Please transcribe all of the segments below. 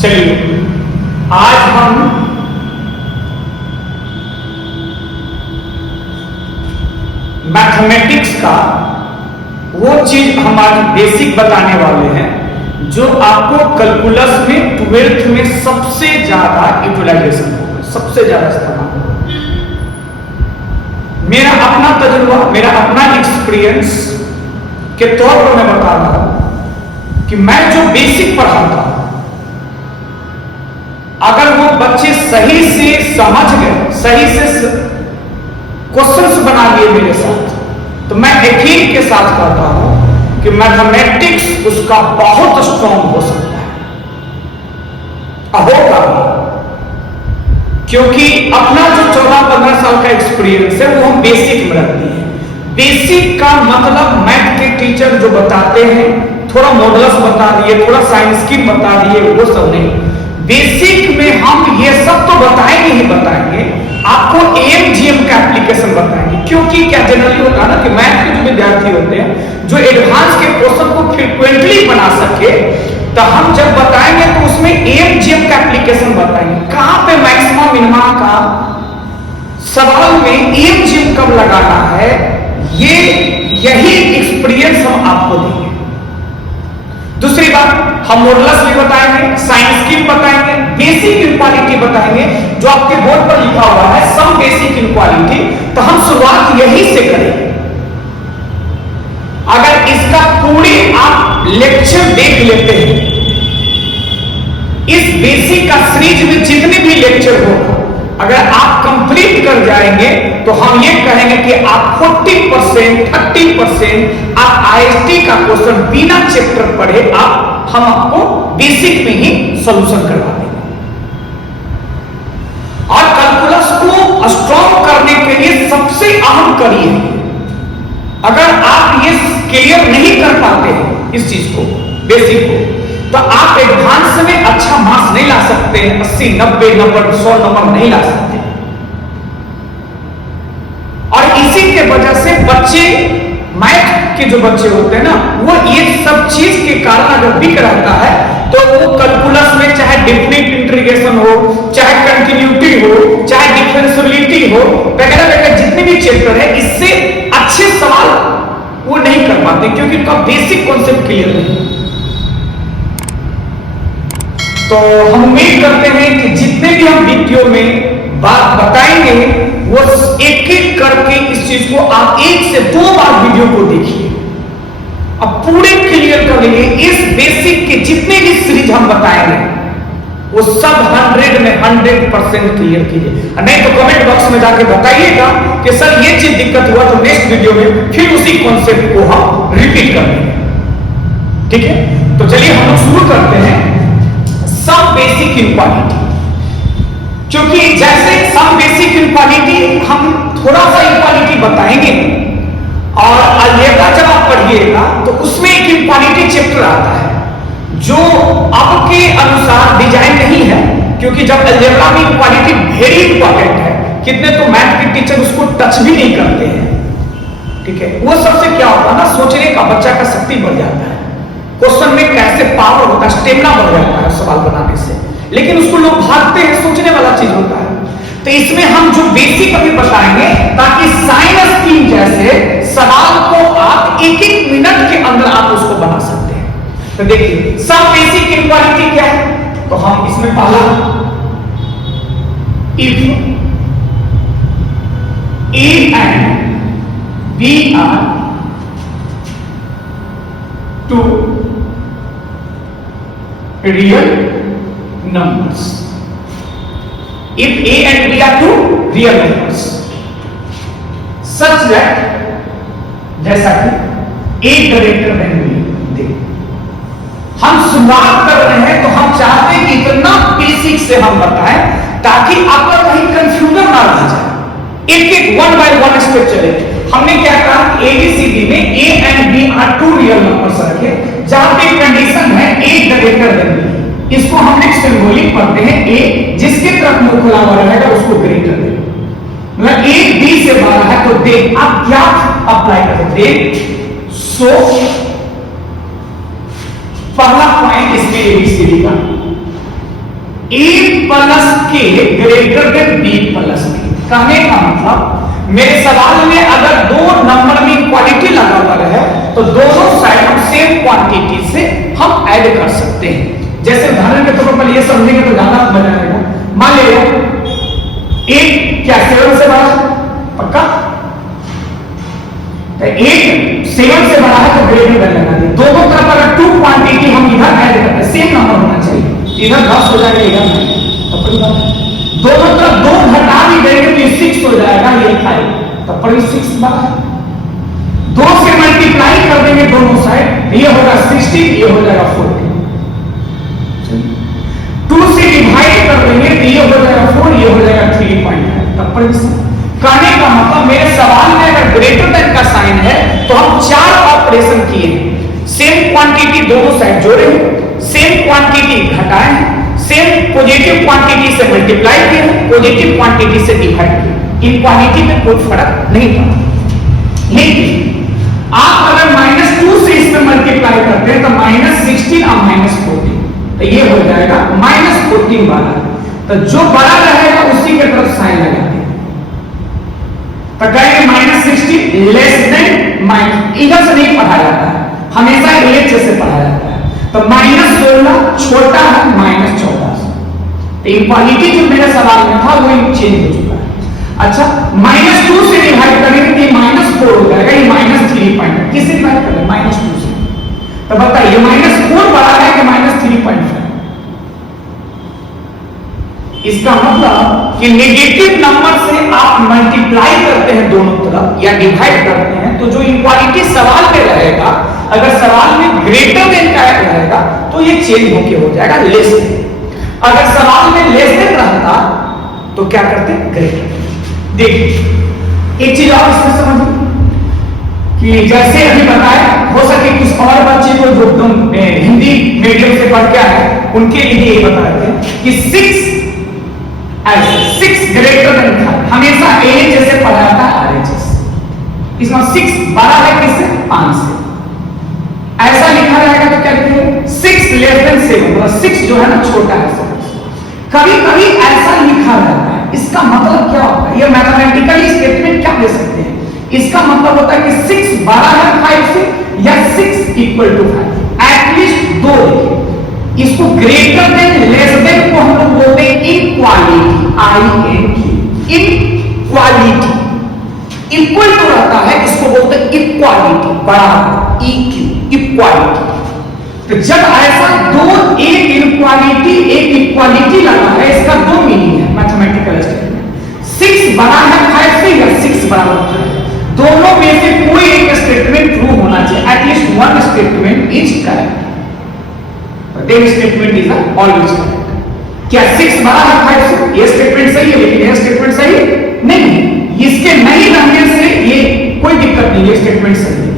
चलिए आज हम मैथमेटिक्स का वो चीज हम आज बेसिक बताने वाले हैं जो आपको कैलकुलस में 12th में सबसे ज्यादा यूटिलाइजेशन होगा, सबसे ज्यादा इस्तेमाल होगा। मेरा अपना तजुर्बा, मेरा अपना एक्सपीरियंस के तौर पर मैं बता रहा हूं कि मैं जो बेसिक पढ़ाता हूं, अगर वो बच्चे सही से समझ गए, सही से क्वेश्चंस बना लिए मेरे साथ, तो मैं यकीन के साथ कहता हूं कि मैथमेटिक्स उसका बहुत स्ट्रांग हो सकता है, होगा। क्योंकि अपना जो 14-15 साल का एक्सपीरियंस है वो हम बेसिक में रखते हैं। बेसिक का मतलब मैथ के टीचर जो बताते हैं, थोड़ा मॉडल्स बता दिए, थोड़ा साइंस की बता दिए, वो सब नहीं। बेसिक में हम ये सब तो बताएंगे ही बताएंगे, आपको एएमजीएम का एप्लीकेशन बताएंगे। क्योंकि क्या जनरली होता है ना कि मैथ के जो विद्यार्थी होते हैं जो एडवांस के क्वेश्चन को फ्रीक्वेंटली बना सके, तो हम जब बताएंगे तो उसमें एएमजीएम का एप्लीकेशन बताएंगे। कहां पे मैक्सिमम मिनिमा का सवाल में एएमजीएम कब लगाना है, यही एक्सपीरियंस हम आपको देंगे। दूसरी बात, हम मॉडल्स भी बताएंगे, साइंस की बताएंगे, बेसिक इनक्वालिटी बताएंगे, जो आपके बोर्ड पर लिखा हुआ है सम बेसिक इनक्वालिटी। तो हम शुरुआत यही से करेंगे। अगर इसका पूरे आप लेक्चर देख लेते हैं, इस बेसिक का सीरीज में जितने भी लेक्चर होगा, अगर आप कंप्लीट कर जाएंगे तो हम ये कहेंगे कि आप 40%, 30% आप आईएसटी का क्वेश्चन बिना चैप्टर पढ़े हम आपको बेसिक में ही सॉल्यूशन करवा देंगे। और कैलकुलस को स्ट्रॉन्ग करने के लिए सबसे अहम कड़ी है, अगर आप ये क्लियर नहीं कर पाते हैं इस चीज को, बेसिक को, तो आप एडवांस में अच्छा मार्क्स नहीं ला सकते, 80, 90 नंबर, 100 नंबर नहीं ला सकते। और इसी के वजह से बच्चे, मैथ के जो बच्चे होते हैं ना, वो ये सब चीज के कारण अगर वीक रहता है तो वो कैलकुलस में चाहे डेफिनेट इंटीग्रेशन हो, चाहे कंटिन्यूटी हो, चाहे डिफरेंशियबिलिटी हो, वगैरह वगैरह जितने भी चैप्टर है, इससे अच्छे सवाल वो नहीं कर पाते क्योंकि उनका बेसिक कॉन्सेप्ट क्लियर नहीं। तो हम उम्मीद करते हैं कि जितने भी हम वीडियो में बात बताएंगे वो एक एक करके इस चीज को आप 1 से 2 बार वीडियो को देखिए, अब पूरे क्लियर कर लेंगे। इस बेसिक के जितने भी सीरीज हम बताएंगे वो सब 100 में 100% क्लियर कीजिए। नहीं तो कमेंट बॉक्स में जाके बताइएगा कि सर ये चीज दिक्कत हुआ, तो नेक्स्ट वीडियो में फिर उसी कॉन्सेप्ट को हम रिपीट कर लेंगे। ठीक है, तो चलिए हम लोग शुरू करते हैं सम बेसिक इनक्वालिटी। क्योंकि जैसे सम बेसिक इनक्वालिटी हम थोड़ा सा इनक्वालिटी बताएंगे, और अलजेब्रा जब आप पढ़िएगा तो उसमें एक इनक्वालिटी चैप्टर आता है जो आपके अनुसार डिजाइन नहीं है, क्योंकि जब अलजेब्रा में इनक्वालिटी वेरी इंपॉर्टेंट है, कितने तो मैथ के टीचर उसको टच भी नहीं करते हैं। ठीक है, वो सबसे क्या होता है ना, सोचने का बच्चा का शक्ति बढ़ जाता है, क्वेश्चन में कैसे पावर होता है, स्टेमिना बढ़ जाता है सवाल बनाने से, लेकिन उसको लोग भागते हैं, सोचने वाला चीज होता है। तो इसमें हम जो बेसिक अभी बताएंगे ताकि साइंस स्कीम जैसे सवाल को आप 1-1 मिनट के अंदर आप उसको बना सकते हैं। तो देखिए सम बेसिक इनक्वालिटी क्या है, तो हम इसमें पहला if A and B are two real numbers, if a and b are two real numbers such that, जैसा कि a greater than b, देख हम शुरुआत कर रहे हैं तो हम चाहते हैं कि इतना बेसिक से हम बताएं ताकि आपका कहीं कंफ्यूजन ना रह जाए। एक 1 by 1 स्टेप चले। हमने क्या कहा, एबीसीडी में a and b are two real numbers रखे, जहां पे कंडीशन है a ग्रेटर देन b। इसको हम नेक्स्ट सिंबॉलिक पढ़ते हैं, a जिसके तरफ मुंह खुला हुआ रहेगा उसको ग्रेटर देन, मतलब a b से बड़ा है तो दे। आप क्या अप्लाई करते हैं, सो पहला पॉइंट इसमें एबीसीडी का ए प्लस के ग्रेटर देन बी प्लस के। कहने का मतलब मेरे सवाल में अगर दो नंबर में इक्वालिटी लगा हुआ है तो दोनों साइड हम सेम क्वांटिटी से हम ऐड कर सकते हैं। जैसे उदाहरण के तौर पर ये समझेंगे तो ज्यादा मजा आएगा। मान लीजिए एक क्या 7 से बड़ा है, पक्का? तो एक 7 से बड़ा है तो ग्रेटर देन लगा दिया। दोनों तरफ अगर टू क्वांटिटी हम इधर ऐड करते हैं, सेम नंबर होना चाहिए, इधर 10 हो जाएगा इधर 9, तो पड़ी बात है। दोनों तरफ 2 घटा भी देंगे तो ये 6 हो जाएगा, ये 5, तब पर 6 बड़ा है। 2 से मल्टीप्लाई कर देंगे दोनों साइड, ये होगा 16, ये हो जाएगा 14। 2 से डिवाइड कर देंगे तो ये हो जाएगा 4, ये हो जाएगा 3.5, तब पर कहने का मतलब मेरे सवाल में अगर ग्रेटर देन का साइन है तो हम 4 ऑपरेशन किए हैं। सेम क्वांटिटी दोनों साइड जोड़े हैं, सेम क्वांटिटी घटाए हैं, सेम पॉजिटिव क्वांटिटी से मल्टीप्लाई किए, पॉजिटिव क्वांटिटी से डिवाइड किए। इन क्वांटिटी में कोई फर्क नहीं पड़ा। लेकिन आप अगर -2 से इसमें मल्टीप्लाई करते हैं तो -16 और -14, तो ये हो जाएगा -14 वाला। तो जो बड़ा रहेगा उसी के तरफ साइन लगा दें, तो कहेंगे -16 लेस देन माइनस। इधर से नहीं पढ़ा जाता है, हमेशा LHS से पढ़ा जाता है। तो -16 छोटा है -14। तो इक्वालिटी जो मेरे सवाल में था वो चेंज हो चुका है। अच्छा, -2 से डिवाइड करेंगे तो ये -4 हो जाएगा, ये -3.5। किससे डिवाइड करें? -2 से। तो बताइए -4 बड़ा है कि -3.5? इसका मतलब कि नेगेटिव नंबर से आप मल्टीप्लाई करते हैं दोनों तरफ या डिवाइड करते हैं तो जो इक्वालिटी सवाल में रहेगा, अगर सवाल में ग्रेटर देन का रहेगा तो ये चेंज होके हो जाएगा लेस देन। अगर सवाल में लेस देन रहता तो क्या करते? ग्रेटर। देखिए एक चीज और इसमें समझिए कि जैसे अभी बताया, हो सके कुछ और बच्चे को जो एकदम हिंदी मीडियम से पढ़ के आए उनके लिए ये बता रहे हैं कि 6 ग्रेटर देन 5, हमेशा LHS से पढ़ा जाता है RHS। इसमें 6 बड़ा है किससे? 5 से। ऐसा लिखा रहेगा तो क्या लिखेंगे? 6 लेस देन 7, मतलब 6 जो है ना छोटा है 7। कभी कभी ऐसा लिखा रहता है, इसका मतलब क्या होता है? ये मैथमेटिकली स्टेटमेंट क्या ले सकते हैं? इसका मतलब होता है कि 6 बड़ा है 5 से या 6 इक्वल टू 5, एटलीस्ट 2 लिखें। इसको ग्रेटर देन लेस देन को हम लोग बोलते हैं equality, INQ, equality. Equal to रहता है, इसको बोलते हैं इक्वालिटी, बराबर, EQ, इक्वालिटी। तो जब ऐसा एक इक्वालिटी लगा है, इसका 2 मीनिंग है मैथमेटिकल स्टेटमेंट। 6 बड़ा है 5 से या 6 बराबर है, दोनों में से कोई एक स्टेटमेंट ट्रू होना चाहिए, at least one statement is correct. Then statement is always correct. क्या 6 बड़ा है 5 से? ये स्टेटमेंट सही है, लेकिन ये स्टेटमेंट सही नहीं है। इसके नहीं रहने से ये कोई दिक्कत नहीं है, स्टेटमेंट सही है।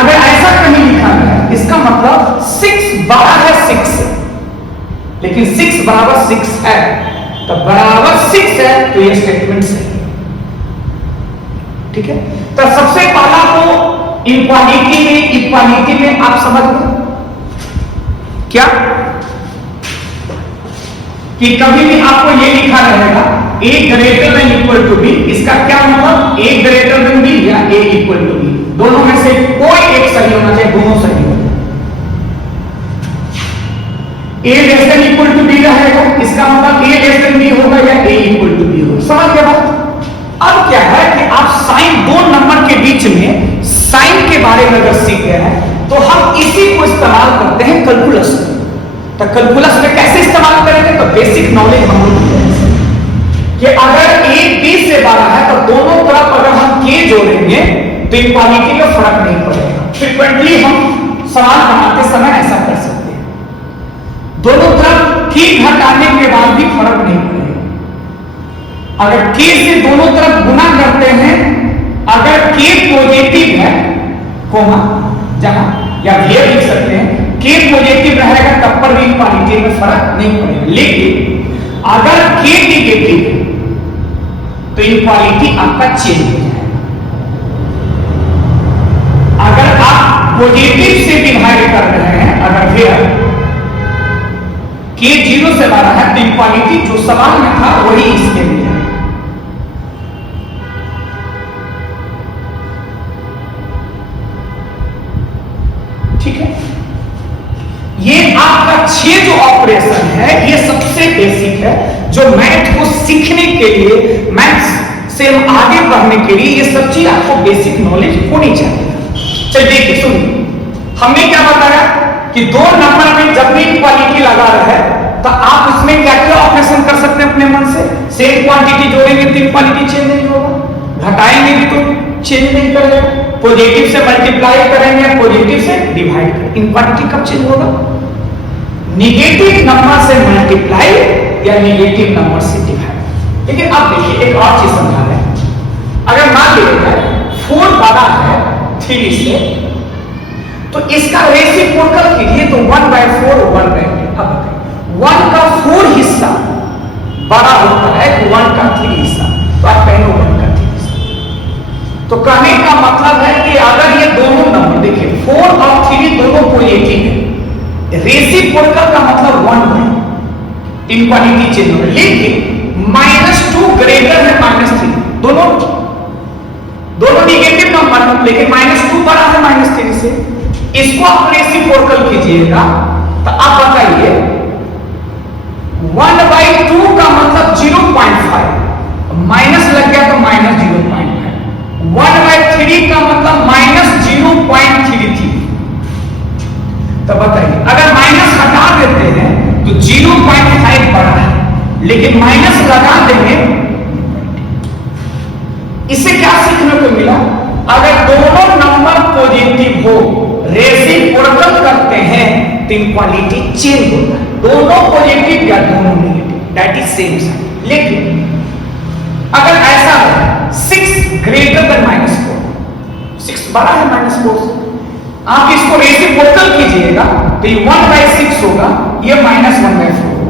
अगर ऐसा कहीं लिखा है इसका मतलब 6 बड़ा है 6 से, लेकिन 6 बराबर 6 है, तो बराबर 6 है तो ये स्टेटमेंट सही है। ठीक है, तो सबसे पहला तो इक्वालिटी में आप समझ लो क्या कि कभी भी आपको ये लिखा रहेगा A greater than equal to B, इसका क्या मतलब? A ग्रेटर देन B या A इक्वल टू B, दोनों में से कोई एक सही होना चाहिए, दोनों सही होना। A less than equal to B रहेगा, इसका मतलब A लेस देन B होगा या A इक्वल टू B होगा। समझ गए बात? अब क्या है कि आप साइन, 2 नंबर के बीच में साइन के बारे में अगर सीख गए हैं तो हम इसी को इस्तेमाल करते हैं कैलकुलस में। तो कैलकुलस में कैसे इस्तेमाल करेंगे? तो बेसिक नॉलेज हम लोग कि अगर A B से बड़ा है तो दोनों तरफ अगर हम K जोड़ेंगे तो इक्वालिटी में फर्क नहीं पड़ेगा। फ्रीक्वेंटली हम सवाल बनाते समय ऐसा कर सकते हैं, दोनों तरफ K घटाने के बाद भी फर्क नहीं पड़ेगा। अगर K से दोनों तरफ गुना करते हैं, अगर K पॉजिटिव है, कोमा जहां या ये लिख सकते हैं, K पॉजिटिव रहेगा तब पर भी इक्वालिटी में फर्क नहीं पड़ेगा। लेकिन अगर K नेगेटिव है तो इक्वालिटी आपका चेंज हो जाएगा। अगर आप पॉजिटिव से डिवाइड कर रहे हैं, अगर फिर के 0 से बड़ा है, तो इक्वालिटी जो सवाल में था वही इसके लिए है। ठीक है, ये आपका 6 जो ऑपरेशन है ये सबसे बेसिक है, जो मैथ को सीखने के लिए, मैथ से आगे बढ़ने के लिए ये सब चीज आपको बेसिक नॉलेज होनी चाहिए। चलिए देखिए, सुनिए, हमने क्या बताया कि दो नंबर में जब भी इक्वालिटी लगा रहे तो आप इसमें क्या क्या ऑपरेशन कर सकते हैं अपने मन से। सेम क्वांटिटी जोड़ेंगे तो इक्वालिटी चेंज नहीं होगा, घटाएंगे भी तो चेंज नहीं करेगा, पॉजिटिव से मल्टीप्लाई करेंगे, पॉजिटिव से डिवाइड करेंगे, इक्वालिटी कब चेंज होगा? निगेटिव नंबर से मल्टीप्लाई या निगेटिव नंबर से डिवाइड। लेकिन अब देखिए एक और चीज समझा रहे हैं, अगर मान लीजिए 4 बड़ा है 3 से, तो इसका रेसिप्रोकल कीजिए तो 1/4 1/2। अब 1 का 4 हिस्सा बड़ा होता है तो 1 का 3 हिस्सा, तो आप कहेंगे 1 का 3 हिस्सा। तो कहने का मतलब है कि अगर ये दोनों नंबर देखिए 4 और 3 दोनों पॉजिटिव है, रेसिप्रोकल का मतलब 1 इक्वालिटी चेंज होगा। लेकिन -2 ग्रेटर है -3, दोनों निगेटिव नंबर, लेकिन -2 बड़ा है -3 से। इसको आप रेसिप्रोकल कीजिएगा तो आप बताइए 1/2 का मतलब 0.5, माइनस लग गया तो -0.5, 1/3 का मतलब -0.33। तो बताइए अगर माइनस हटा देते हैं तो 0.5 बड़ा है, लेकिन माइनस लगा देंगे, इससे क्या सीखने को मिला? अगर दोनों नंबर पॉजिटिव हो, रेसिप्रोकल करते हैं तो इक्वालिटी चेंज होता है, दोनों पॉजिटिव या दोनों negative, that is same sign. लेकिन अगर ऐसा है 6 ग्रेटर देन -4, 6 बड़ा है -4 से, आप इसको रेसिप्रोकल कीजिएगा तो ये 1/6 होगा, ये -1/4 होगा।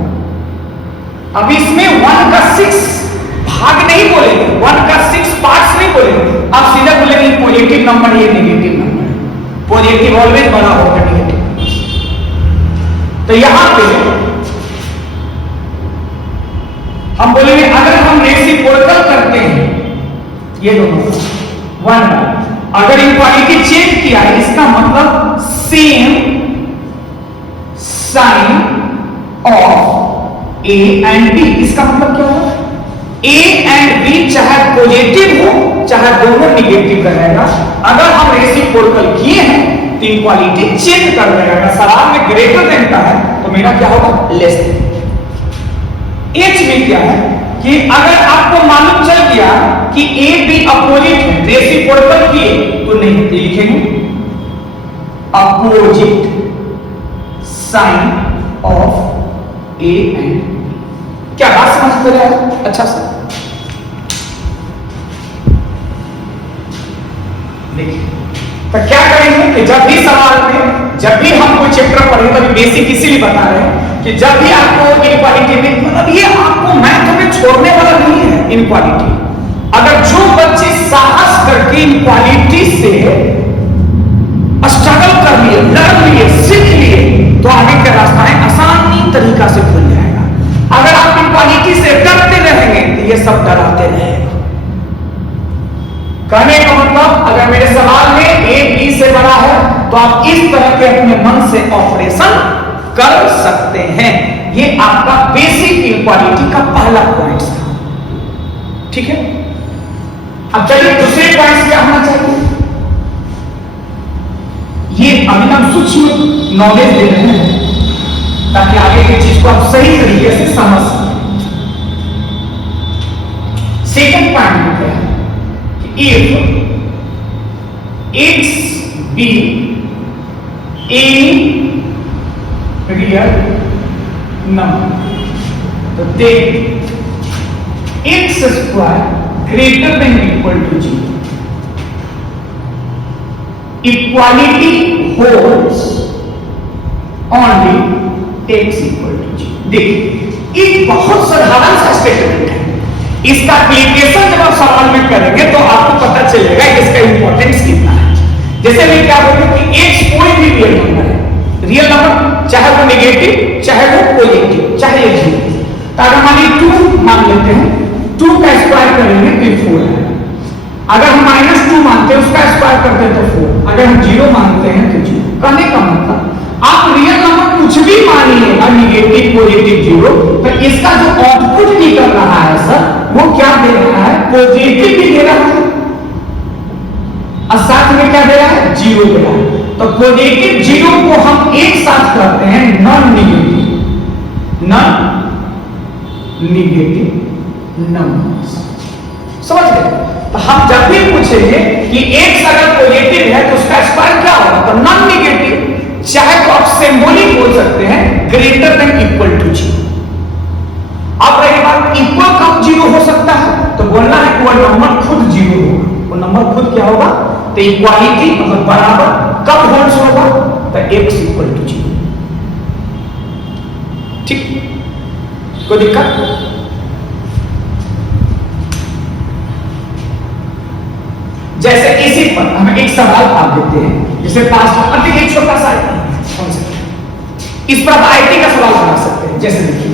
अब इसमें 1 का 6 भाग नहीं बोलेंगे, 1 का 6 पार्ट्स नहीं बोलेंगे, आप सीधा बोलेंगे पॉजिटिव नंबर, ये नेगेटिव नंबर है, पॉजिटिव ऑलवेज बड़ा होगा नेगेटिव। तो यहां पे हम बोलेंगे अगर हम रेसिप्रोकल करते हैं ये दोनों 1, अगर इक्वालिटी चेंज किया है इसका मतलब same sign of A and B. इसका मतलब क्या है? ए एंड बी चाहे पॉजिटिव हो चाहे दोनों निगेटिव रहेगा, अगर हम रेसिप्रोकल किए हैं तो इक्वालिटी चेंज कर देगा। अगर सवाल में ग्रेटर देन का है तो मेरा क्या होगा? Less than. एच में क्या है कि अगर आपको मालूम चल गया कि ए बी अपोजिट है, रेसिप्रोकल किए तो नहीं लिखेंगे opposite sign of A and B. क्या बात समझ में आया? अच्छा सर देखिए, तो क्या करेंगे कि जब भी सवाल में, जब भी हम कोई चैप्टर पढ़ेंगे, तो बेसिक इसीलिए बता रहे हैं कि जब भी आपको इनक्वालिटी में, मतलब ये आपको मैथ में छोड़ने वाला नहीं है इनक्वालिटी। अगर जो बच्चे साहस करके इनक्वालिटी से स्ट्रगल कर लिए, लड़ लिए, सीख लिए, तो आगे के रास्ताएं आसानी तरीका से खुल जाएगा। अगर आप इनक्वालिटी से डरते रहेंगे तो ये सब डराते रहेगा। कहने का मतलब अगर मेरे सवाल में ए बी से बड़ा है तो आप इस तरह के अपने मन से ऑपरेशन कर सकते हैं। ये आपका बेसिक इक्वालिटी का पहला पॉइंट था, ठीक है। अब चलिए दूसरे पॉइंट क्या होना चाहिए, ये अभी हम सूक्ष्म नॉलेज दे रहे हैं ताकि आगे की चीज को आप सही तरीके से समझ सकें। सेकंड पॉइंट क्या है कि if X be a real number तो देख X square greater than equal to 0, equality holds only X equal to 0। देखिए एक बहुत साधारण सा स्टेटमेंट है, इसका एप्लीकेशन जब आप सवाल में करेंगे तो आपको पता चलेगा इसका इंपॉर्टेंस कितना है। जैसे मैं क्या बोलूं कि एक्स कोई भी रियल नंबर है, रियल नंबर चाहे वो नेगेटिव चाहे वो पॉजिटिव चाहे ये जीरो। तो अगर मान लीजिए 2 मान लेते हैं, 2 का स्क्वायर करेंगे तो 4 है। अगर हम -2 मानते हैं उसका स्क्वायर करते हैं तो 4। अगर हम 0 मानते हैं तो 0। कहने का मतलब आप रियल नंबर कुछ भी मानिएगा, नेगेटिव पॉजिटिव 0, तो इसका जो आउटपुट निकल रहा है सर वो क्या दे रहा है? पॉजिटिव भी दे रहा है और साथ में क्या दे रहा है? 0 दे रहा है। तो पॉजिटिव 0 को हम एक साथ करते हैं non negative, non negative numbers. समझ गए? तो हम जब भी पूछेंगे कि x अगर पॉजिटिव है तो उसका स्क्वायर क्या होगा, तो नॉन नेगेटिव, चाहे तो आप सिंबॉलिक बोल सकते हैं ग्रेटर देन इक्वल टू 0। अब रही बात इक्वल कब 0 हो सकता है, तो बोलना है कि वह नंबर खुद 0 होगा। वो नंबर खुद क्या होगा? तो इक्वालिटी मतलब बराबर कब होल्ड्स होगा, तो x इक्वल टू 0। ठीक, कोई दिक्कत? जैसे इसी पर हमें एक सवाल आप देते हैं, जैसे पास देखिए छोटा सा इस पर आप आईटी का सवाल बना सकते हैं। जैसे देखिए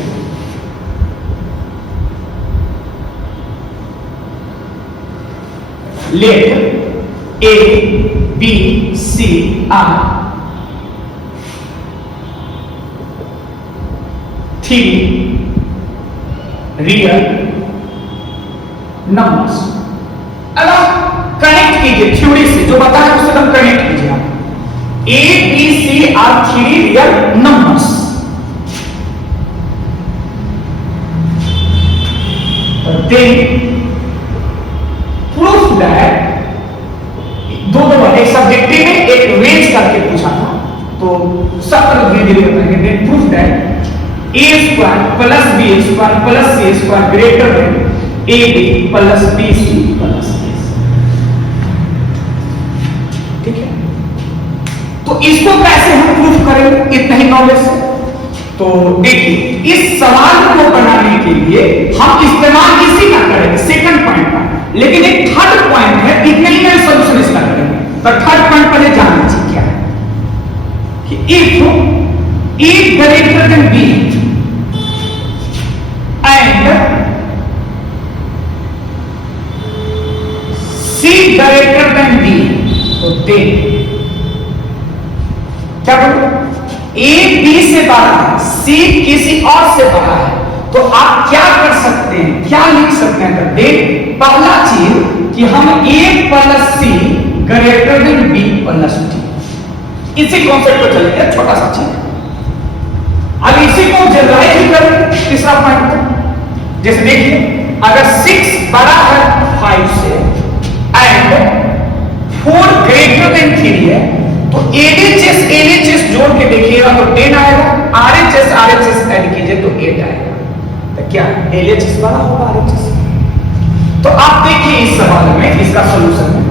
let A B C are 3 real numbers. अब कनेक्ट कीजिए थ्योरी से, जो बताया उससे हम कनेक्ट कीजिए। आप A B C are 3 real numbers. Then proof that दो एक सब्जेक्टिव में एक रेंज करके पूछा था, तो सब तरह धीरे धीरे बताएंगे। Then proof that A square plus B square plus C square greater than A B plus B C plus. ठीक है, तो इसको कैसे हम प्रूफ करेंगे इतना ही नॉलेज से? तो देखिए इस सवाल को बनाने के लिए हम इस्तेमाल इसी का करेंगे सेकंड पॉइंट का, लेकिन एक थर्ड पॉइंट है, इतने ही में सॉल्यूशन इसका करेंगे। तो थर्ड पॉइंट पहले जानना चाहिए क्या है कि if A greater than B and C greater than B, तो दे क्या बोलो? ए बी से बड़ा है, सी किसी और से बड़ा है, तो आप क्या कर सकते हैं, क्या लिख सकते हैं? तो दे पहला चीज कि हम A plus C greater than B plus D, इसी कॉन्सेप्ट पर चलेंगे। छोटा सा चीज, अब इसी को जनरलाइज करें तीसरा पॉइंट। जैसे देखिए अगर 6 बड़ा है 5 से एंड 4 ग्रेटर देन 3 है, तो एलएचएस जोड़ के देखिएगा तो 10 आएगा, आरएचएस ऐड कीजिए तो 8 आएगा। तो क्या एलएचएस बड़ा होगा आरएचएस? तो आप देखिए इस सवाल में इसका सॉल्यूशन है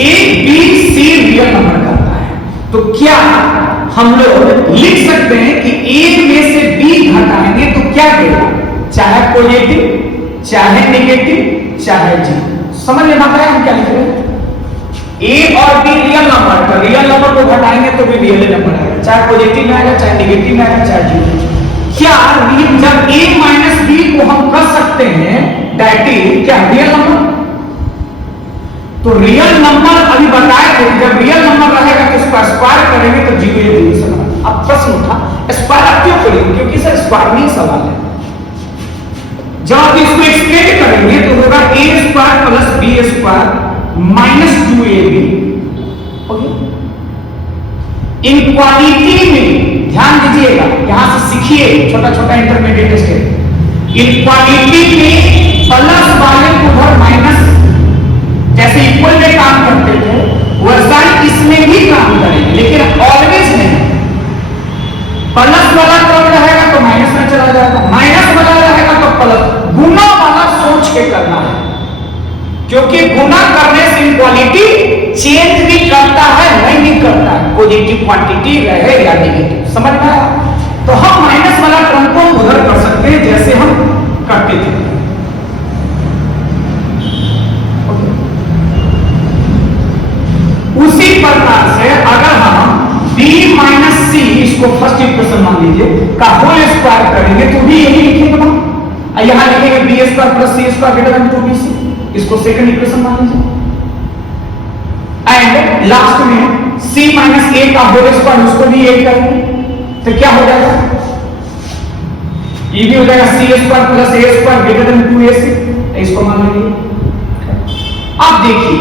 A B C real number करता है, तो क्या हम लोग लिख सकते हैं कि ए में से बी घटाएंगे तो क्या देगा? चाहे पॉजिटिव चाहे नेगेटिव चाहे जीरो। समझ में आता है हम क्या लिख रहे हैं? ए और बी रियल नंबर, तो रियल नंबर को घटाएंगे तो भी रियल नंबर आएगा, चाहे पॉजिटिव में आएगा चाहे नेगेटिव में आएगा चाहे जीरो। क्या जब ए माइनस बी को हम कर सकते हैं डायरेक्टली क्या रियल नंबर? तो रियल नंबर अभी बताए थे, जब रियल नंबर रहेगा तो उसका स्क्वायर करेंगे तो जीरो ये नहीं सकता। अब प्रश्न उठा स्क्वायर आप क्यों करेंगे? क्योंकि सर स्क्वायर नहीं सवाल है। जब आप इसको एक्सप्लेन करेंगे तो होगा A square plus B square minus 2ab। Inequality में ध्यान दीजिएगा, यहां से सीखिए छोटा छोटा इंटरमीडिएट स्टेप। इनक्वालिटी में प्लस वाले को उधर माइनस, जैसे इक्वल में काम करते थे वैसा इसमें भी काम करेंगे, लेकिन ऑलवेज नहीं। प्लस वाला कम रहेगा तो माइनस में चला जाएगा, माइनस वाला रहेगा तो प्लस। गुना वाला सोच के करना है, क्योंकि गुना करने से इक्वालिटी चेंज भी करता है नहीं करता है, पॉजिटिव क्वांटिटी रहे या नेगेटिव। समझ में आया? तो हम माइनस वाला क्रम को उधर कर सकते हैं जैसे हम करते थे। उसी प्रकार से अगर हम का होल स्क्वायर करेंगे तो भी यही लिखेंगे हम। यहां लिखेंगे B square plus C square greater then 2bc, इसको सेकंड इक्वेशन मान लीजिए। एंड लास्ट में c माइनस a का होल स्क्वायर, उसको भी ऐड करेंगे तो क्या हो जाएगा, ये भी हो जाएगा C square plus a square greater than 2ac, इसको मान लेंगे। अब देखिए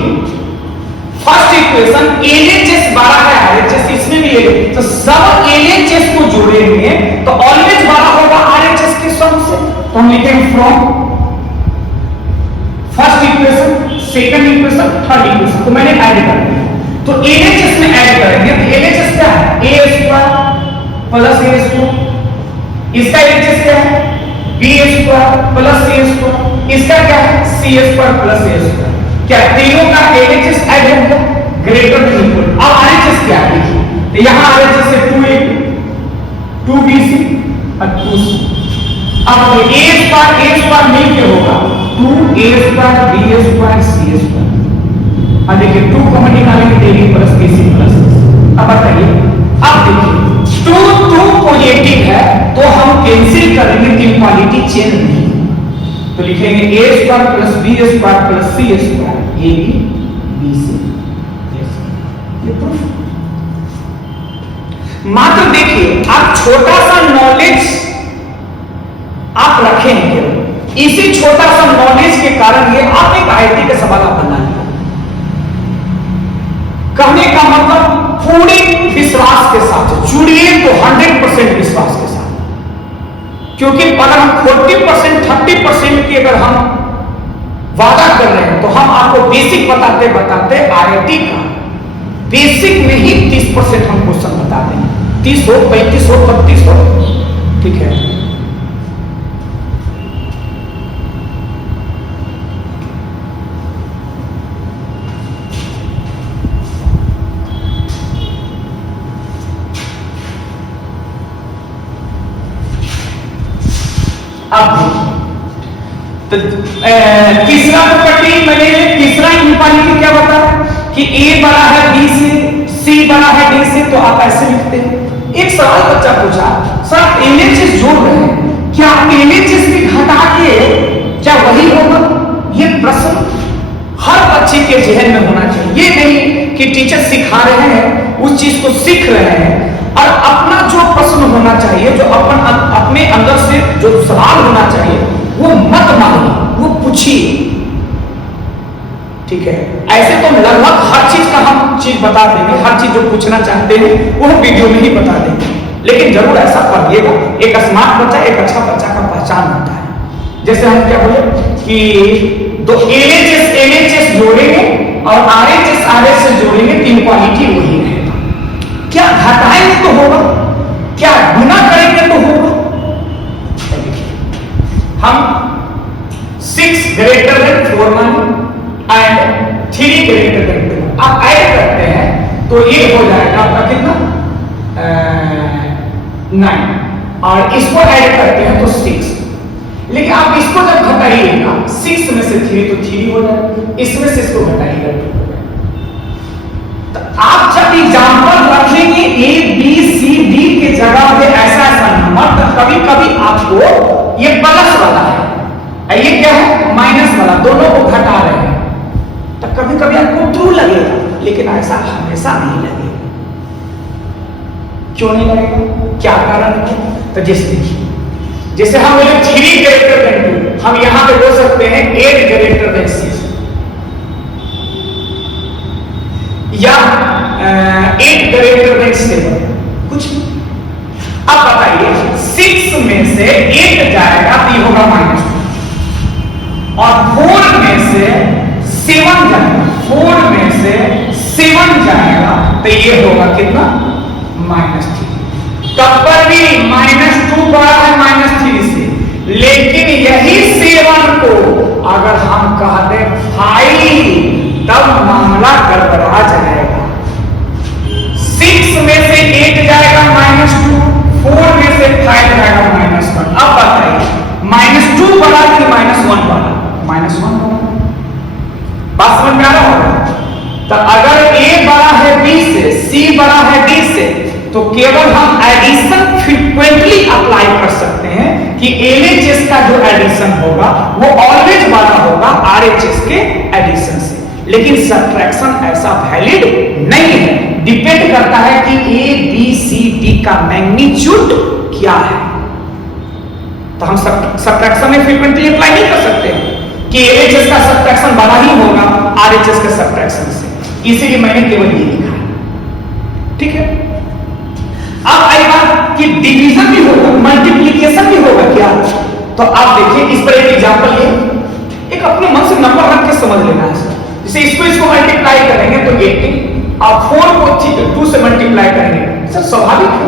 फर्स्ट इक्वेशन एलएचएस 12 है, आरएचएस इसमें भी है, तो सब एलएचएस को जोड़ेंगे तो ऑलवेज 12 होगा आरएचएस के सम से, तो हम लिखेंगे from first equation, second equation, third equation को मैंने ऐड कर दिया। तो एलएचएस में ऐड करेंगे तो एलएचएस क्या है, a square plus a square, इसका एलएचएस क्या है b square plus c square, इसका क्या है c square plus a square. क्या तीनों का एलएचएस ऐड होगा ग्रेटर देन इक्वल। अब आरएचएस क्या है देखिए, तो यहां आरएचएस है 2bc और 2c। अब a स्क्वायर मिलके होगा 2a square b square c square. अब देखिए 2 कॉमन निकालेंगे तो a plus bc plus c। अब बताइए, अब देखिए 2 पॉजिटिव है तो हम कैंसिल करेंगे, इक्वालिटी चेंज नहीं, तो लिखेंगे a square plus b square plus c square, A B B C. ये प्रूफ। मात्र देखिए आप छोटा सा नॉलेज आप रखेंगे, इसी छोटा सा नॉलेज के कारण ये आप एक आईआईटी का सवाल आप बना लिया। कहने का मतलब पूरी विश्वास के साथ जुड़िए तो 100% विश्वास के साथ, क्योंकि अगर हम 40% 30% की अगर हम वादा कर रहे हैं तो हम आपको बेसिक बताते बताते आईआईटी का बेसिक में ही 30% हम क्वेश्चन बता देंगे, 30 हो 35 हो 32 हो, ठीक है। अब तो तीसरा प्रॉपर्टी मैंने तीसरा इनइक्वालिटी क्या बताया कि a बड़ा है b से, c बड़ा है d से, तो आप ऐसे लिखते हैं। एक सवाल बच्चा पूछा, सर एलएचएस जोड़ रहे हैं, क्या एलएचएस भी घटा के क्या वही होगा? ये प्रश्न हर बच्चे के जहन में होना चाहिए। ये नहीं कि टीचर सिखा रहे हैं उस चीज को सीख रहे हैं, और अपना जो प्रश्न होना चाहिए, जो अपने अंदर से जो सवाल होना चाहिए वो मत मांगिए, वो पूछिए, ठीक है। ऐसे तो लगभग हर चीज का हम चीज बता देंगे, हर चीज जो पूछना चाहते हैं वो वीडियो में ही बता देंगे, लेकिन जरूर ऐसा करिएगा। एक स्मार्ट बच्चा, एक अच्छा बच्चा का पहचान होता है। जैसे हम क्या बोले कि दो एलएचएस जोड़ेंगे और आरएचएस जोड़ेंगे, तीन क्वालिटी वही रहेगा। क्या घटाएंगे तो होगा, क्या गुना करेंगे तो होगा। हम 6 ग्रेटर देन 4 माने एंड 3 ग्रेटर देन 2, आप ऐड करते हैं तो ये हो जाएगा आपका कितना 9, और इसको ऐड करते हैं तो 6। लेकिन आप इसको जब घटाइएगा 6 में से 3 तो 3 हो जाएगा, इसमें से इसको घटाइएगा 2 हो जाएगा। तो आप जब एग्जाम्पल रखेंगे a b c d के जगह पे ऐसा नंबर, तो कभी कभी आपको ये प्लस वाला है, ये क्या है माइनस वाला, दोनों को घटा रहे हैं, तो कभी कभी आपको ट्रू लगेगा, लेकिन ऐसा हमेशा नहीं लगेगा। क्यों नहीं लगेगा, क्या कारण है? तो जैसे हम बोले 3 ग्रेटर देन 2, हम यहां पे बोल सकते हैं 8 ग्रेटर देन 6, या 8 ग्रेटर देन 7, कुछ नहीं। अब बताइए 6 में से 8 जाएगा तो ये होगा -2, और 4 में से 7 जाएगा, 4 में से 7 जाएगा तो ये होगा कितना -3। तब पर भी -2 बड़ा है -3 से, लेकिन यही 7 को अगर हम कह दें 5 तब मामला गड़बड़ा जाएगा। 6 में से 8 जाएगा -2, 4 में से 5 जाएगा -1। अब बताइए -2 बड़ा कि -1 बड़ा? -1 बड़ा। बात समझ में आ रहा होगा? तो अगर a बड़ा है b से, c बड़ा है d से, तो केवल हम एडिशन फ्रीक्वेंटली कि LHS का जो एडिशन होगा वो ऑलवेज बड़ा होगा RHS के एडिशन से, लेकिन सब्ट्रैक्शन ऐसा वैलिड नहीं है। डिपेंड करता है कि ABCD का मैग्नीट्यूड क्या है। तो हम सब्ट्रैक्शन में फ्रीक्वेंटली अप्लाई नहीं कर सकते हैं कि LHS का सब्ट्रैक्शन बड़ा ही होगा RHS के सब्ट्रैक्शन से, इसीलिए मैंने केवल ये लिखा है। ठीक है, अब आई बात कि डिवीजन भी होगा, मल्टीप्लीकेशन भी होगा क्या? तो आप देखिए इस पर एक एग्जांपल है, एक अपने मन से नंबर रख के समझ लेना है। जैसे इसको मल्टीप्लाई करेंगे तो 18, आप 4 को 2 से मल्टीप्लाई करेंगे, सर स्वाभाविक है,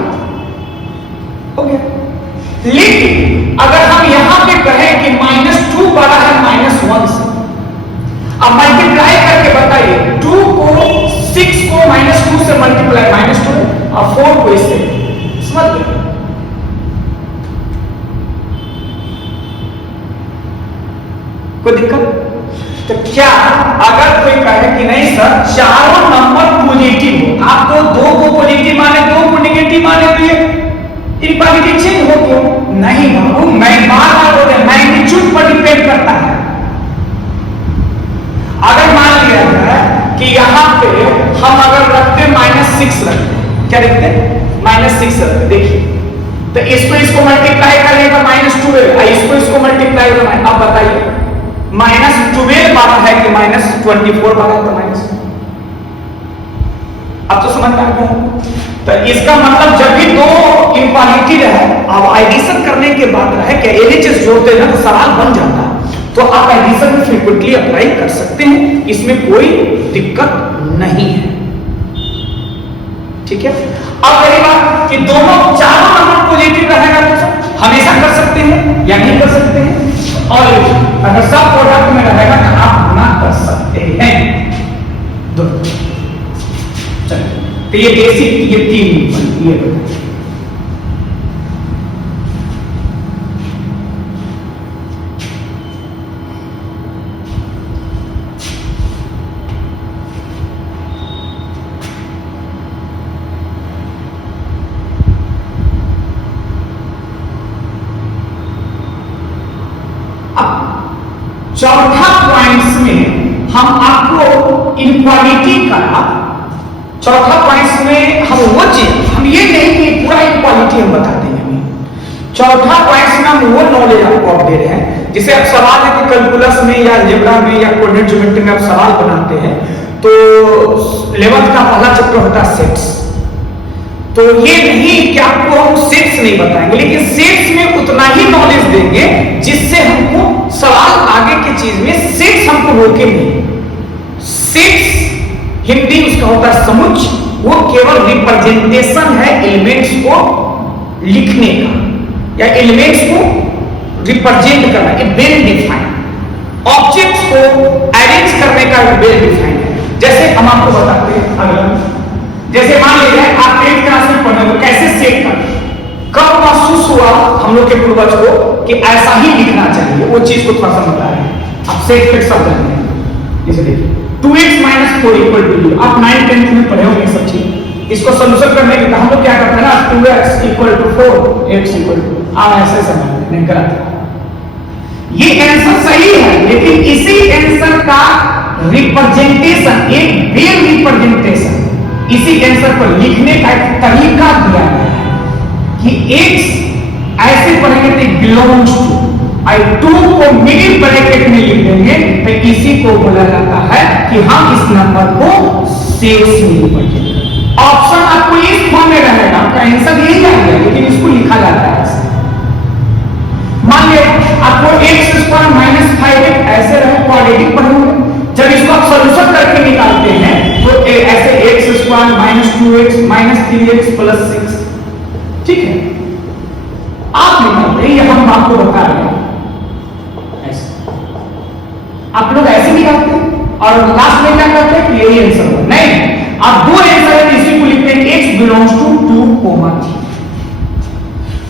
हो गया। लेकिन अगर हम यहां पे कहें कि -2 बड़ा है -1 से, अब मल्टीप्लाई करके बताइए 2 को 6 को -2 से मल्टीप्लाई -2 और 4 को इससे, समझ गए? कोई दिक्कत? तो क्या अगर कोई कहे कि नहीं सर चारों नंबर पॉजिटिव हो, आपको 2 को पॉजिटिव माने 2 को नेगेटिव माने, तो ये इनक्वालिटी चेंज हो क्यों? नहीं बाबू, मैं बार-बार बोल रहा, मैग्नीट्यूड पर डिपेंड करता है। अगर मान लिया जाए कि यहां पे हम अगर रखते -6 रखते, क्या रखते? -6 रखते, देखिए तो इसको मल्टीप्लाई करेगा -12, इसको मल्टीप्लाई करना, अब बताइए -12 बारह है कि -24 बारह है? तो माइनस, अब तो समझ में आ गया। तो इसका मतलब जब भी दो इनक्वालिटी रहे, अब एडिशन करने के बाद रहे कि LHS जोड़ते हैं तो सवाल बन जाता है, तो आप एडिशन में फ्रीक्वेंटली अप्लाई कर सकते हैं, इसमें कोई दिक्कत नहीं है। ठीक है, अब रही बात कि चारों नंबर पॉजिटिव रहेगा तो हमेशा कर सकते हैं या नहीं कर सकते हैं, और अगर सब प्रोडक्ट में रहेगा तो आप ना कर सकते हैं दोनों। चलिए, तो ये बेसिक, ये 3 ये चौथा पॉइंट्स में हम आपको इनक्वालिटी का, चौथा पॉइंट्स में हम वो चीज, हम ये नहीं कि पूरा इनक्वालिटी हम बता देंगे, चौथा पॉइंट्स में हम वो नॉलेज आपको दे रहे हैं। जैसे आप सवाल है कि कैलकुलस में या अलजेब्रा में या कोऑर्डिनेट ज्योमेट्री में आप सवाल बनाते हैं तो 11th का पहला चैप्टर होता है सेट्स, तो ये नहीं कि आपको हम सेट्स नहीं बताएंगे, लेकिन सेट्स में उतना ही नॉलेज देंगे जिससे हमको सवाल आगे की चीज में सेट्स हमको रोके नहीं। सेट्स हिंदी उसका होता है समुच्चय, वो केवल रिप्रेजेंटेशन है एलिमेंट्स को लिखने का या एलिमेंट्स को रिप्रेजेंट करना, ए वेल डिफाइंड ऑब्जेक्ट्स को अरेंज करने का वेल डिफाइंड है। जैसे हम आपको बताते हैं अगला, जैसे मान लीजिए आप 10th क्लास में पढ़े हो, कैसे सेट करते, कब महसूस हुआ हम लोग के पूर्वज को कि ऐसा ही लिखना चाहिए, वो चीज को थोड़ा सा बता रहे हैं। आप सेट फिट सब जानते हैं। जैसे देखिए 2x - 4 = 2, आप 9th 10th में पढ़े होंगे सब चीज। इसको सोल्यूशन करने के लिए हम लोग क्या करते हैं ना, 2x = 4, x = आप ऐसे समझते हैं, गलत। ये आंसर सही है, लेकिन इसी आंसर का रिप्रेजेंटेशन, एक वेल रिप्रेजेंटेशन, इसी आंसर को लिखने का एक तरीका दिया गया है कि x ऐसे पढ़ेंगे तो बिलोंग्स टू, और 2 को मिडिल ब्रैकेट में लिख देंगे तो इसी को बोला जाता है कि हम इस नंबर को सेट्स में लिखेंगे। ऑप्शन आपको इस फॉर्म में रहेगा, आपका आंसर यही आएगा, लेकिन इसको लिखा जाता है ऐसे। मान लीजिए आपको x² - 5x ऐसे रहे, क्वाड्रेटिक पढ़ोगे, जब इसको आप सॉल्यूशन करके निकालते हैं तो ऐसे x² - 2x - 3x + 6, ठीक है, आप निकालते हैं, ये हम आपको बता रहे हैं ऐसे, आप लोग ऐसे निकालते हैं और लास्ट में क्या करते हैं कि यही आंसर हो। नहीं, आप दो आंसर है, इसी को लिखते हैं x belongs to 2, 3।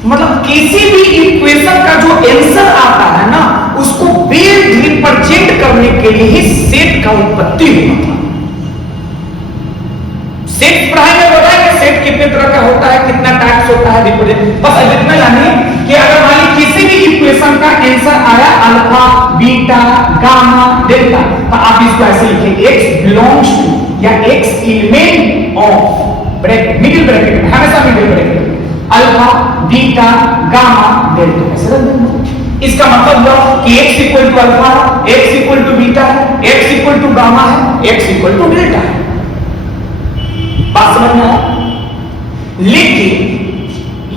मतलब किसी भी इक्वेशन का जो आंसर आता है ना, उसको वेल रिप्रेजेंट करने के लिए ही सेट का उत्पत्ति हुआ था। सेट पढ़ाई में बताया सेट कितने तरह का होता है, कितना टाइप्स होता है, रिप्रेजेंट, बस इतना जानिए कि अगर मान लीजिए किसी भी आंसर आया अल्फा, बीटा, गामा, डेल्टा। तो आप इसको ऐसे लिखेंगे x बिलोंग्स टू या x element of bracket, middle bracket, हमेशा middle bracket, alpha, beta, gamma, delta ऐसे रख देंगे। इसका मतलब हुआ कि x equal to alpha, x equal to beta है, x इक्वल टू गामा है, x इक्वल टू डेल्टा है। बात समझ में आया? लेकिन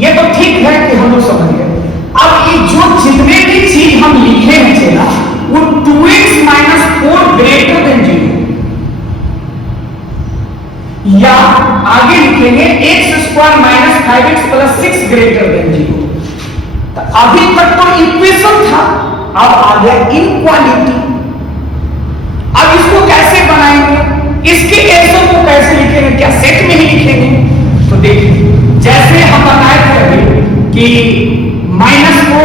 ये तो ठीक है कि हम लोग समझ गए। अब ये जो जितने भी चीज हम लिखे हैं ना, वो 2x माइनस 4 ग्रेटर देन 0 या आगे लिखेंगे x square minus 5x plus 6 greater than 0। तो अभी तक तो इक्वेशन था, अब आ गया इनक्वालिटी। अब इसको कैसे बनाएंगे, इसके आंसर को कैसे लिखेंगे, क्या सेट में ही लिखेंगे? तो देखिए, जैसे हम बताए थे अभी कि माइनस को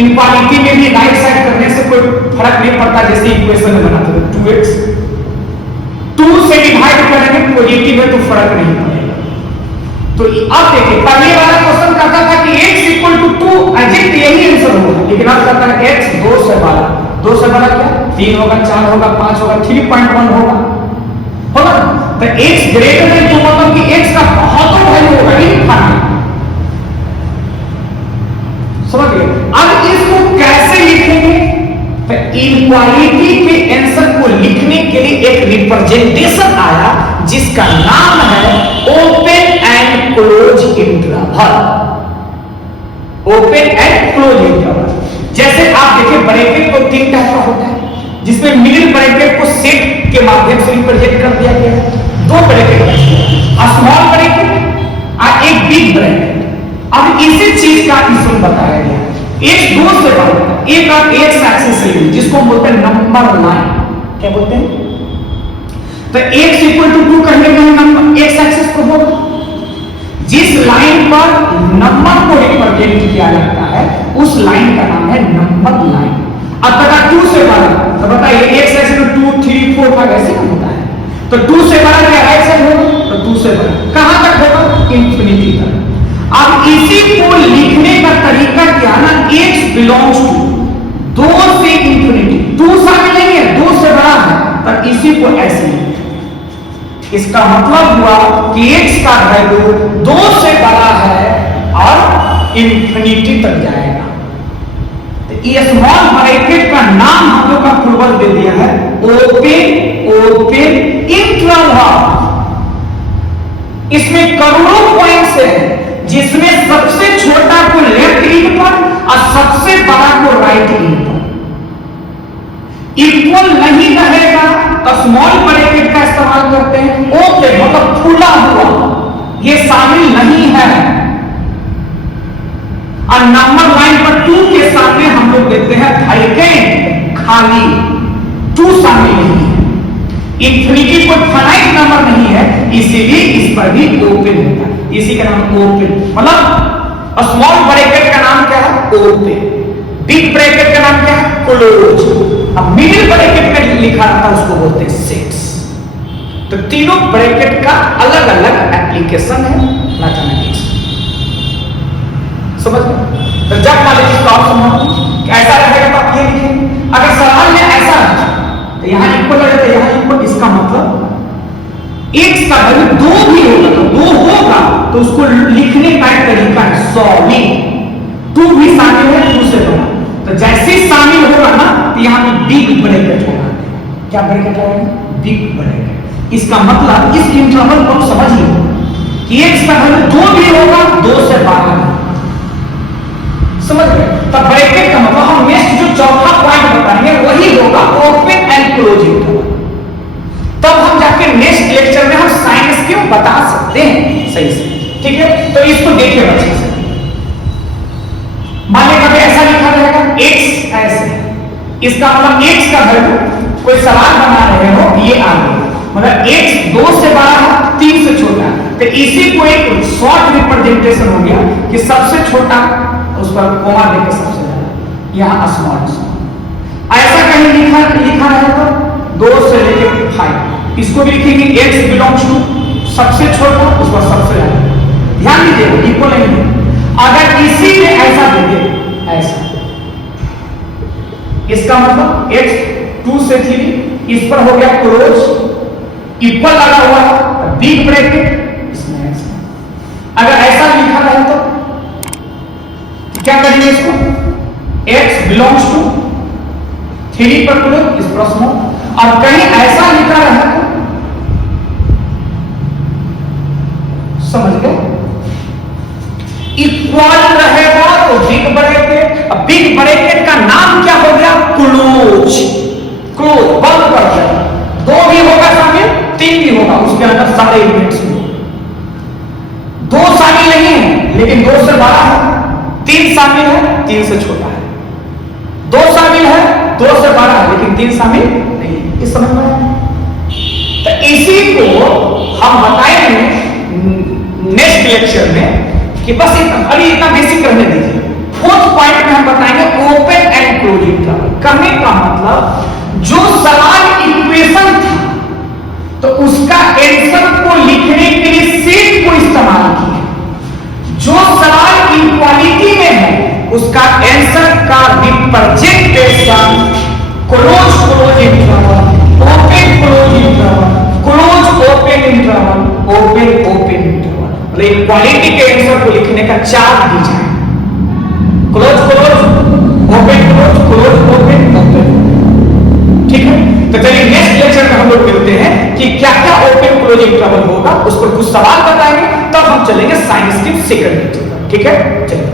इनक्वालिटी में भी राइट साइड करने से कोई फर्क नहीं पड़ता, जैसे इक्वेशन में बनाते थे 2x 2 से डिवाइड करेंगे पॉजिटिव है तो फर्क नहीं पड़ेगा। तो अब देखिए, पहले वाला क्वेश्चन कहता था कि x इक्वल टू 2 एग्जैक्ट यही आंसर होगा, लेकिन अब कहता है x 2 से बड़ा। 2 से बड़ा क्या? 3 होगा, 4 होगा, 5 होगा, 3.1 होगा। तो x ग्रेटर देन 2 मतलब कि x का बहुत वैल्यू होगा, इनफाइनाइट। समझ गए? अब इसको कैसे लिखेंगे? तो इनक्वालिटी के आंसर को लिखने के लिए एक रिप्रेजेंटेशन आया जिसका नाम है open and close interval. Open and close interval. जैसे आप देखिए, ब्रैकेट तो 3 टाइप का होता है, जिसमें मिडिल ब्रैकेट को सेट के माध्यम से रिप्रेजेंट कर दिया गया है। 2 ब्रैकेट, स्मॉल ब्रैकेट और एक बिग ब्रैकेट। अब इसी चीज का इसमें बताया गया है। एक 2 से बड़ा, एक और एक्स एक्सिस से, जिसको हम बोलते हैं नंबर लाइन। क्या बोलते हैं? तो x इक्वल टू 2 करने के लिए नंबर एक्स एक्सिस को बोलते हैं। जिस लाइन पर नंबर को रिप्रेजेंट किया जाता है उस लाइन का नाम है नंबर लाइन। अब बता 2 से बड़ा, तो बताइए एक्स एक्सिस में 2, 3, 4, 5 ऐसे ना होता है। तो 2 से बड़ा क्या राइट साइड होगा? तो 2 से बड़ा कहां तक होगा? इंफिनिटी तक। अब इसी को लिखने का तरीका क्या ना, x बिलोंग्स टू 2 से इंफिनिटी। 2 शामिल नहीं है, 2 से बड़ा है, पर इसी को ऐसे लिखते हैं। इसका मतलब हुआ कि x का वैल्यू 2 से बड़ा है और इंफिनिटी तक जाएगा। तो ये स्मॉल ब्रैकेट का नाम हम लोग का पूर्वज दे दिया है ओपन इंटरवल। इसमें करोड़ों पॉइंट्स हैं, जिसमें सबसे छोटा को लेफ्ट इन पर और सबसे बड़ा को राइट इन पर। इक्वल नहीं रहेगा तो स्मॉल ब्रैकेट का इस्तेमाल करते हैं। ओपन मतलब खुला हुआ, ये शामिल नहीं है। और नंबर लाइन पर 2 के सामने हम लोग देखते हैं वैकेंट, खाली। 2 शामिल नहीं है। इंफिनिटी कोई फाइनाइट नंबर नहीं है, इसीलिए इस पर भी ओपन होता है। इसी का नाम ओपन, मतलब स्मॉल ब्रैकेट का नाम क्या है? ओपन। बिग ब्रैकेट का नाम क्या है? क्लोज। अब मिडिल ब्रैकेट में लिखा था उसको बोलते हैं सेट्स। तो तीनों ब्रैकेट का अलग अलग एप्लीकेशन है मैथमेटिक्स। समझ गए? तो जब मान लीजिए इसका ऑप्शन ऐसा रहेगा तो आप ये लिखेंगे। अगर सवाल में ऐसा तो यहां इक्वल है तो यहां इक्वल, इसका मतलब x का वैल्यू 2 भी होगा तो 2 होगा तो उसको लिखने का एक तरीका है सॉल्विंग। 2 भी शामिल है, 2 से बड़ा, तो जैसे शामिल होगा ना तो यहां पे बिग ब्रैकेट होगा। क्या ब्रैकेट है? Big bracket. इसका मतलब इस इंटरवल को समझ लो कि x का वैल्यू 2 भी होगा, 2 से बड़ा है। समझ गए? तो ब्रैकेट का मतलब हम नेक्स्ट जो चौथा पॉइंट बताएंगे वही होगा ओपन एंड क्लोज इंटरवल। तब हम जाके नेक्स्ट लेक्चर में हम साइंस क्यों बता सकते हैं सही से। ठीक है, तो इसको देखिए अच्छे से। मान लीजिए ऐसा लिखा रहेगा x ऐसे, इसका मतलब x का वैल्यू कोई सवाल बना रहे हो ये आ गया, मतलब x 2 से बड़ा है, 3 से छोटा है। तो इसी को एक शॉर्ट रिप्रेजेंटेशन हो गया कि सबसे छोटा उस पर कोमा देकर सबसे ज्यादा, यहां स्मॉल। ऐसा कहीं लिखा है तो 2 से लेकर 5, इसको भी लिखेंगे x बिलोंग्स टू सबसे छोटा उस पर सबसे ज्यादा। ध्यान दीजिए इक्वल नहीं है। अगर इसी में ऐसा दे दे ऐसा इसका मतलब x 2 से 3 इस पर हो गया क्लोज, इक्वल लगा हुआ बिग ब्रैकेट इसमें x। अगर ऐसा लिखा रहे तो क्या करेंगे इसको, x बिलोंग्स टू 3 पर क्लोज इस प्रश्न, और कहीं ऐसा लिखा रहा तो समझ गए, इक्वल रहेगा तो बिग ब्रैकेट, बिग ब्रैकेट का नाम क्या हो गया, क्लोज, क्लोज बंद कर दिया। 2 भी होगा शामिल, 3 भी होगा, उसके अंदर सारे एलिमेंट्स भी होगा। 2 शामिल नहीं है लेकिन 2 से बड़ा है, 3 शामिल है 3 से छोटा है, 2 शामिल है 2 से बड़ा है लेकिन 3 शामिल नहीं है। इस समझ में आया? तो इसी को हम बताएंगे नेक्स्ट लेक्चर में कि बस अभी इतना बेसिक करने दीजिए। 4th पॉइंट में हम बताएंगे ओपन एंड क्लोज इंटरवल। कहने का मतलब जो सवाल इक्वेशन था तो उसका आंसर को लिखने के लिए सेट को इस्तेमाल किया, जो सवाल इक्वालिटी में है उसका आंसर का representation close close interval, open close interval, close open interval, open open interval. Equality के आंसर को लिखने का 4 design, close close, open close, close open open. ठीक है, तो चलिए नेक्स्ट लेक्चर में हम लोग मिलते हैं कि क्या क्या ओपन क्लोज इंटरवल होगा, उस पर कुछ सवाल बताएंगे, तब हम चलेंगे साइंस की सेकंड लेक्चर। ठीक है, चलिए।